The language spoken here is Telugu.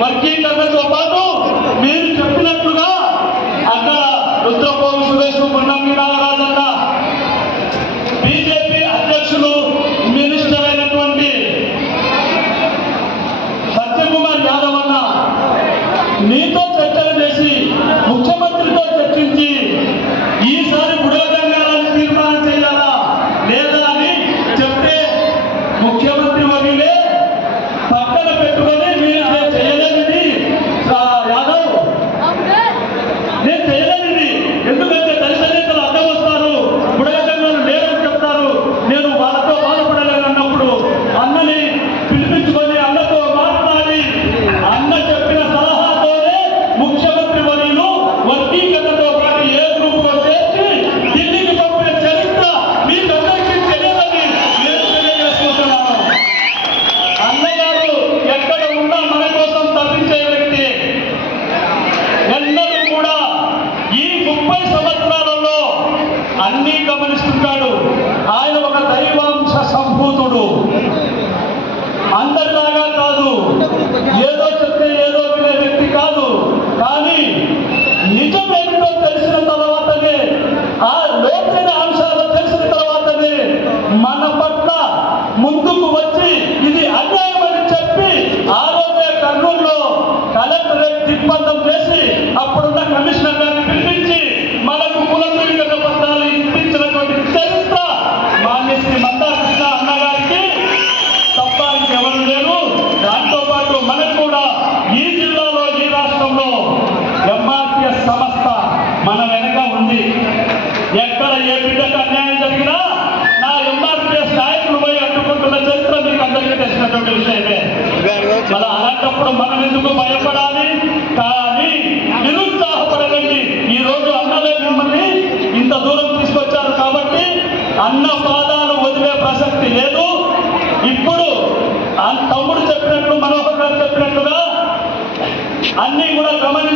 వర్గీకరణతో పాటు మీరు చెప్పినట్లుగా అక్కడ రుద్రపోగు సురేష్ పొన్నంగి నాగరాజన్న, బీజేపీ అధ్యక్షులు మినిస్టర్ అయినటువంటి సత్యకుమార్ యాదవ్ అన్న మీతో చర్చలు చేసి ముఖ్యమంత్రితో చర్చించి ఈసారి బుడగంగారాన్ని తీర్మానం చేయాలా లేదా అని చెప్తే ముఖ్యమంత్రి వర్యులే పక్కన పెట్టుకొని మీరు చేయలేనిది యాదవ్, నేను చేయలేనిది ఎందుకంటే దళిత నేతలు అడ్డం వస్తారు, బుడగంగాలు లేరని చెప్తారు, నేను వాళ్ళతో బాధపడలేను అన్నప్పుడు అన్నని పిలిపించుకొని అన్నతో మాట్లాడి అన్న చెప్పిన సలహాతోనే ముఖ్యమంత్రి వర్యులు వర్గీకరణతో పాటు ఏ గ్రూపులో చేర్చి ఢిల్లీకి పంపిన చరిత్ర మీకందరికీ తెలియదని నేను తెలియజేసుకుంటున్నాను. అన్నగారు ఎక్కడ ఉన్నా మన కోసం తప్పించే వ్యక్తి. ఎన్నడూ కూడా ఈ 30 సంవత్సరాలలో అన్నీ గమనిస్తుంటాడు. ఆయన ఒక దైవాంశ సంభూతుడు, అందరిలాగా కాదు, ఏదో చెప్తే ఏదో వినే వ్యక్తి కాదు. కానీ నిజం ఏమిటో తెలిసిన తర్వాతనే, ఆ లోతైన అంశాలు తెలిసిన తర్వాతనే మన పట్ల ముందుకు వచ్చి ఇది అన్యాయం అని చెప్పి ఆ రోజే కర్నూలులో కలెక్టరేట్ దిగ్బంధం చేసి అప్పుడున్న కమిషనర్ గారిని పిలిపించి మనకు కులధృవీకరణ పత్రాలు ఇప్పించినటువంటి చరిత్ర మాన్యశ్రీ మందాకృష్ణ అన్నగారికి తప్ప ఇంకెవరు లేరు. దాంతో పాటు మనకు కూడా ఈ జిల్లాలో ఈ రాష్ట్రంలో ఎంఆర్పిఎస్ సంస్థ మన వెనక ఉంది. ఎక్కడ ఏ బిడ్డకు అన్యాయం జరిగినా నా ఎంఆర్పిఎస్ నాయకులు పోయి అడ్డుకుంటున్న చరిత్ర మీకు అందరికీ తెలిసినటువంటి విషయమే. మన అలాంటప్పుడు మనం ఎందుకు భయపడాలి? కానీ నిరుత్సాహపడకండి. ఈ రోజు అన్నలే మిమ్మల్ని ఇంత దూరం తీసుకొచ్చారు కాబట్టి అన్న పాదాలు వదిలే ప్రసక్తి లేదు. ఇప్పుడు తమ్ముడు చెప్పినట్లు, మనోహర్ గారు చెప్పినట్లుగా అన్నీ కూడా గమనించి